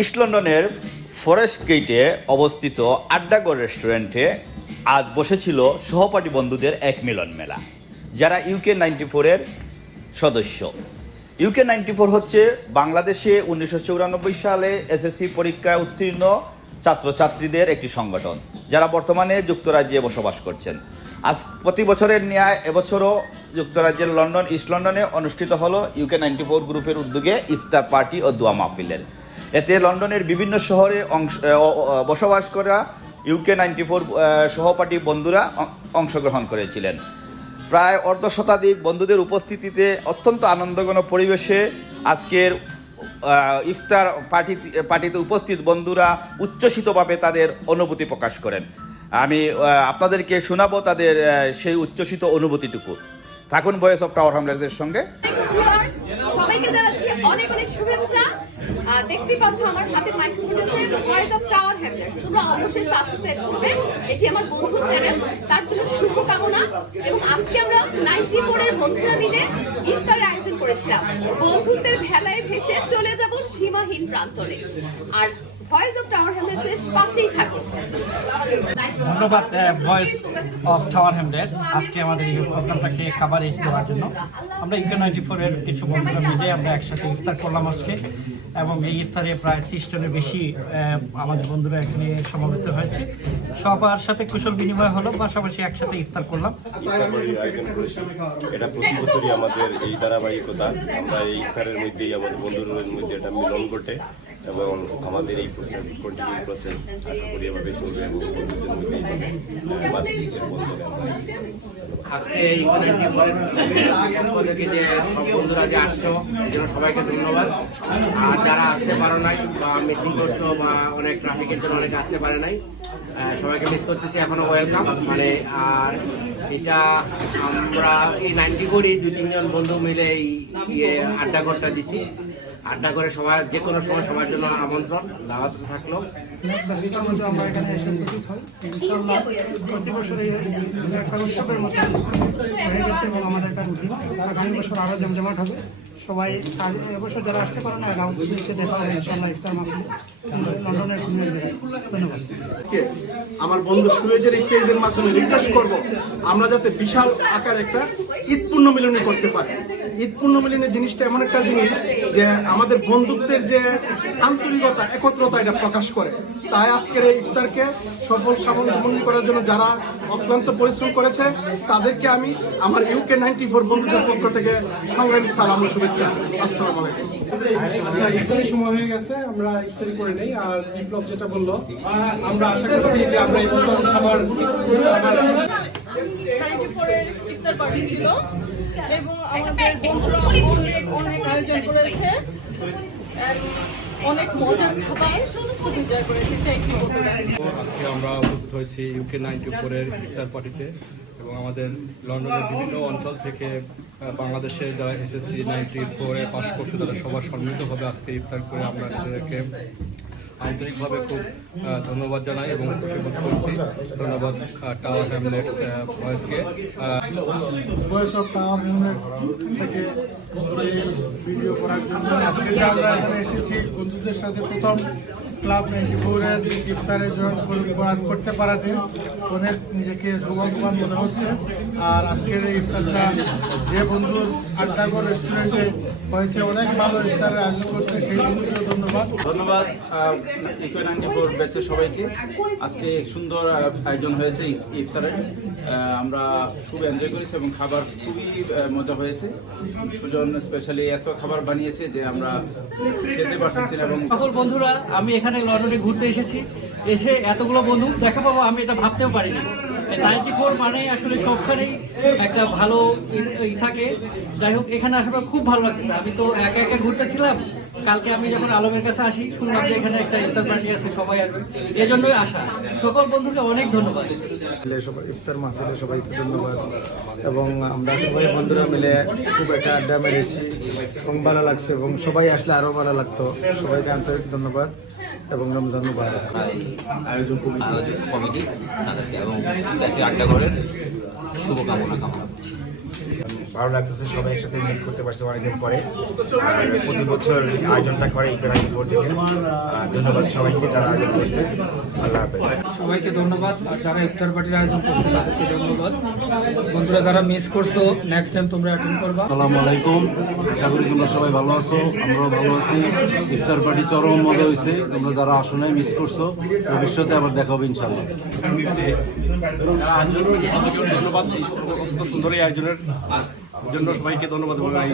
East লন্ডনের forest গেটে অবস্থিত আড্ডাগড় রেস্টুরেন্টে আজ বসেছিল সহপাঠী বন্ধুদের এক মিলন মেলা, যারা ইউকে নাইনটি ফোরের সদস্য। ইউকে নাইনটি ফোর হচ্ছে বাংলাদেশে উনিশশো চৌরানব্বই সালে এসএসসি পরীক্ষায় উত্তীর্ণ ছাত্রছাত্রীদের একটি সংগঠন, যারা বর্তমানে যুক্তরাজ্যে বসবাস করছেন। আজ প্রতি বছরের ন্যায় এবছরও যুক্তরাজ্যের লন্ডন, ইস্ট লন্ডনে অনুষ্ঠিত হলো ইউকে নাইনটি ফোর গ্রুপের উদ্যোগে ইফতার পার্টি ও দোয়া মাহফিলের। এতে লন্ডনের বিভিন্ন শহরে অংশ বসবাস করা ইউকে নাইনটি ফোর সহপাঠী বন্ধুরা অংশগ্রহণ করেছিলেন। প্রায় অর্ধ শতাধিক বন্ধুদের উপস্থিতিতে অত্যন্ত আনন্দঘন পরিবেশে আজকের ইফতার পার্টি, পার্টিতে উপস্থিত বন্ধুরা উচ্ছ্বসিতভাবে তাদের অনুভূতি প্রকাশ করেন। আমি আপনাদেরকে শোনাবো তাদের সেই উচ্ছ্বসিত অনুভূতিটুকু। থাকুন ভয়েস অফ টাওয়ার হামলারদের সঙ্গে। সবাইকে জানাচ্ছি অনেক অনেক শুভেচ্ছা। আহ, দেখতেই পাচ্ছ আমার হাতে মাইক্রোফোন হচ্ছে ভয়েস অফ টাওয়ার হ্যামলার্স তোমরা অবশ্যই সাবস্ক্রাইব করবে। এটি আমার বন্ধু চ্যানেল তার জন্য শুভ কামনা এবং আজকে আমরা নাইনটি ফোরের বন্ধুরা মিলে ইফতারের আয়োজন করেছিলাম। বন্ধুত্বের ভেলায় ভেসে চলে যাব সীমাহীন প্রান্তরে। আর ভয়েস অফ টাওয়ার হ্যামলার্সের পাশেই থাকো। ধন্যবাদ ভয়েস অফ টাওয়ার হ্যামলেটস আজকে আমাদের এই প্রোগ্রামটাকে কাভারেজ দেওয়ার জন্য। আমরা ইকো নাইনটি ফোরের কিছু বন্ধুরা মিলে আমরা একসাথে ইফতার করলাম আজকে। এবং এই ইফতারে প্রায় ত্রিশ জনের বেশি আমাদের বন্ধুরা এখানে সমাবেত হয়েছে। সবার সাথে কুশল বিনিময় হলো পাশাপাশি একসাথে ইফতার করলাম। এটা প্রতি বছরই আমাদের এই ধারাবাহিকতা। আমরা এই ইফতারের মধ্যেই আমাদের বন্ধুদের মধ্যে এটা মিলন ঘটে এবং আমাদের এই প্রসেস কন্টিনিউ প্রসেস আশা করি এভাবে চলবে এবং বন্ধুদের মধ্যে আজকে এই ইভেন্টটি করেন যে বন্ধুরা যে আসছো এই জন্য সবাইকে ধন্যবাদ। আর যারা আসতে পারো নাই বা মিসিং করছ বা অনেক ট্রাফিকের জন্য অনেকে আসতে পারে নাই সবাইকে মিস করতেছি, এখনও ওয়েলকাম মানে আর এটা আমরা এই নাইনটি করি, দুই, তিনজন বন্ধু মিলে এই ইয়ে আড্ডা ঘরটা দিছি। আড্ডা করে সবাই যে কোনো সময় সবার জন্য আমন্ত্রণ, দাওয়াত থাকল। আমাদের একটা রুটিন বছর জমজমাট হবে। সবাই এবছর যারা আসতে পারে না দিনকে দেখা হবে ইনশাআল্লাহ ইফতার মাহফিল লন্ডনের ধন্যবাদ। আমার বন্ধু সুরেজের এই মাধ্যমে রিকোয়েস্ট করব, আমরা যাতে বিশাল আকার একটা ঈদ পূর্ণ করতে পারি। ঈদ পূর্ণ মিলনের জিনিসটা এমন একটা জিনিস যে আমাদের বন্ধুত্বের যে আন্তরিকতা, একত্রতা এটা প্রকাশ করে। তাই আজকের এই ইফতারকে সফল সাবলম্বী করার জন্য যারা অক্লান্ত পরিশ্রম করেছে, তাদেরকে আমি আমার ইউকে নাইনটি ফোর বন্ধুদের পক্ষ থেকে সংগ্রামী সালাম শুভেচ্ছা আসসালামু আলাইকুম। আচ্ছা সময় হয়ে গেছে আমরা ইফতারি করে নেই আর বিপ্লব যেটা বলল আমরা আশা করছি যে আমরা এই বছর খাবার খাবার নাইনটি ফোরের ইফতার পার্টি ছিল এবং আমাদের বন্ধুরা অনেক অনেক আয়োজন করেছে অনেক মজার খাবার খুব এনজয় করেছে থ্যাংক ইউ আজকে আমরা উপস্থিত হয়েছি ইউকে নাইনটি ফোরের ইফতার পার্টিতে এবং আমাদের লন্ডনের বিভিন্ন অঞ্চল থেকে বাংলাদেশে যারা এসএসসি নাইনটি ফোরে পাস করছে, তারা সবার সম্মিলিতভাবে আজকে ইফতার করে আমরা নিজেদেরকে আন্তরিকভাবে খুব ধন্যবাদ জানাই এবং খুশি বোধ করছি। ধন্যবাদ টাওয়ার হ্যামলেটস ভয়েসকে ভয়েস অফ টাওয়ার থেকে ভিডিও করার জন্য আজকে আমরা এখানে এসেছি। বন্ধুদের সাথে প্রথম ক্লাব নাইনটি ফোরের ইফতারে জয়েন করতে পারাতে অনেক নিজেকে সৌভাগ্যবান মনে হচ্ছে। আর আজকের এই ইফতারটা যে বন্ধুর আড্ডাগর রেস্টুরেন্টে হয়েছে অনেক ভালো ইফতারের আয়োজন করছে সেই বন্ধুকে ধন্যবাদ। ধন্যবাদ ইকো নাইনটি ফোর ব্যাচের সবাইকে। আজকে সুন্দর আয়োজন হয়েছে ইফতারের আমরা খুব এনজয় করেছি এবং খাবার খুবই মজা হয়েছে। সুজন স্পেশালি এত খাবার বানিয়েছে যে আমরা খেতে পারতেছি এবং সকল বন্ধুরা আমি এখানে লন্ডনে ঘুরতে এসেছি। এসে এতগুলো বন্ধু, দেখা পাবো, আমি এটা ভাবতেও পারিনি। নাইনটি ফোর মানে আসলে সবখানেই একটা ভালো ই- থাকে। যাই হোক, এখানে আসলে খুব ভালো লাগতেছে। আমি তো একা একা ঘুরতেছিলাম। কালকে আমি যখন আলমের কাছে আসি, শুনলাম যে এখানে একটা ইফতার পার্টি আছে, সবাই আসবে। এই জন্যই আসা। সকল বন্ধুকে অনেক ধন্যবাদ। ইফতার মাহফিলে সবাইকে ধন্যবাদ। এবং আমরা সবাই বন্ধুরা মিলে খুব একটা আড্ডা মেরেছি। এবং ভালো লাগছে। এবং সবাই আসলে আরও ভালো লাগতো। সবাইকে আন্তরিক ধন্যবাদ। এবং রমজান মুবারক। আয়োজক কমিটি। তাদেরকে এবং আড্ডা ঘরের শুভকামনা কামনা করছি। ভালো লাগতেছে সবাই একসাথে মিট করতে পারছে অনেকদিন পরে। প্রতি বছর আয়োজনটা করে ইকোনমিক বোর্ড থেকে। আর ধন্যবাদ সবাইকে যারা আয়োজন করছে। আল্লাহ হাফেজ। সবাইকে ধন্যবাদ। আর যারা ইফতার পার্টির আয়োজন করছে তাদেরকে ধন্যবাদ। বন্ধুরা যারা মিস করছ নেক্সট টাইম তোমরা অ্যাটেন্ড করবা। আসসালামু আলাইকুম। আশা করি তোমরা সবাই ভালো আছো আমরাও ভালো আছি। ইফতার পার্টি চরম মজা হয়েছে তোমরা যারা আসো নাই মিস করছ ভবিষ্যতে আবার দেখা হবে ইনশাল্লাহ ধন্যবাদ। সুন্দর এই আয়োজনের জন্য সবাইকে ধন্যবাদ। এবং এই,